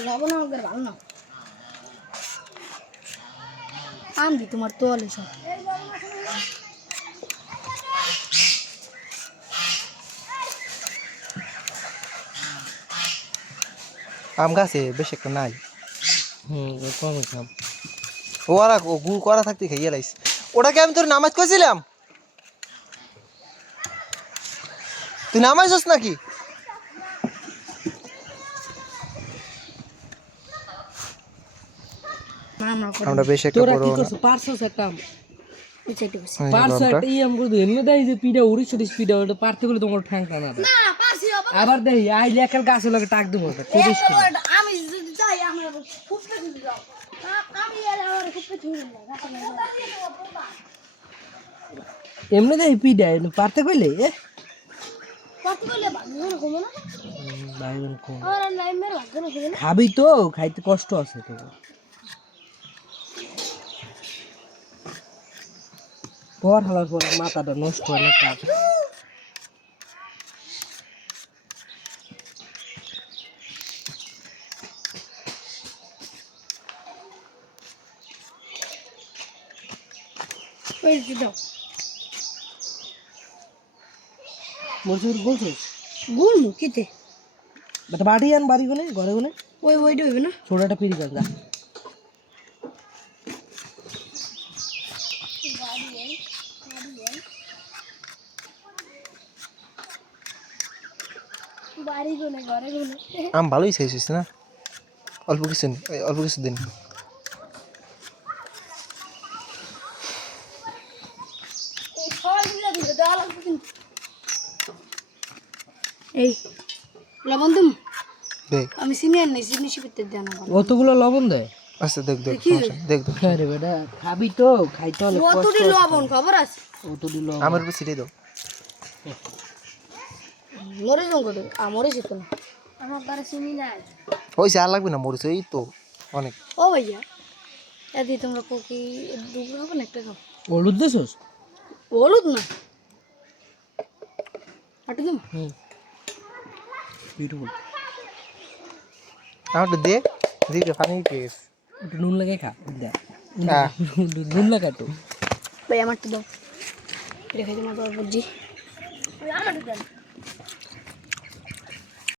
লবণ আমাদের ভালো না আম দি তোমার তোয়ালে সব আম গাছে বেশি একটা নাই কম খাম ওরা গুড় করা থাকতে খাইয়ে লাইছে ওটাকে আমি তোর নামাজ কইছিলাম তুই নামাইছস নাকি আমরা বেশ একটা তোরা বড় কি করছ পারছস একটা পিছাইতে বসে পারছস একটা আম করে এমনি দেই যে পিডা উড়ি ছড়ি স্পিডা ওটা পারতে গেলে তোমার ঠ্যাং টানা দেয় না পারছি আবার দেই আই লেখার গাছে লাগে টাক দেবো ওটা তিরিশ কিলো আমি যদি যাই আমরা খুব পেছনে যাও আমি আর আমার খুব পেছনে এমনি দেই পিডা পারতে কইলে কত বলে ভালো হবে না বাইগন কোন আর লাইমের ভালো হবে না খাবি তো খাইতে কষ্ট আছে তো পর হালার পর মাথাটা নষ্ট হয় না কাজ ওই দাও মজুর বলছিস গুল মুকিতে বাট বাড়ি আন বাড়ি কোনে ঘরে কোনে ওই ওইটা হইবে না ছোটটা পিড়ি কর যা বাড়ি কোনে ঘরে কোনে আম ভালোই চাইছিস না অল্প কিছু দিন এই সবাই মিলে দিলে দেওয়া লাগবে কিন্তু এই লবণ দিম দেখ আমি সিনিয়র নেই সিনি শিবিতে দেন না অতগুলো লবণ দেয় আচ্ছা দেখ সমস্যা নেই, দেখ আরে বেটা খাবি তো খাইতে হলে কতটি লবণ খবর আছে অতটি লবণ আমার উপর ছিটিয়ে দাও মরে যাও কত আমরে যেত না আমার দ্বারা চিনি নাই ওই আর লাগবে না মরিচ এই তো অনেক ও ভাইয়া এদি তোমরা কোকি দুপুর হবে না একটা খাও হলুদ দিছস হলুদ না আটু দিম বিউটিফুল আমার তো দে দিকে পানি পেস একটু নুন লাগে খা দে হ্যাঁ নুন লাগা তো ভাই আমার তো দাও রেখে দিন আবার বুঝি আমার তো দেন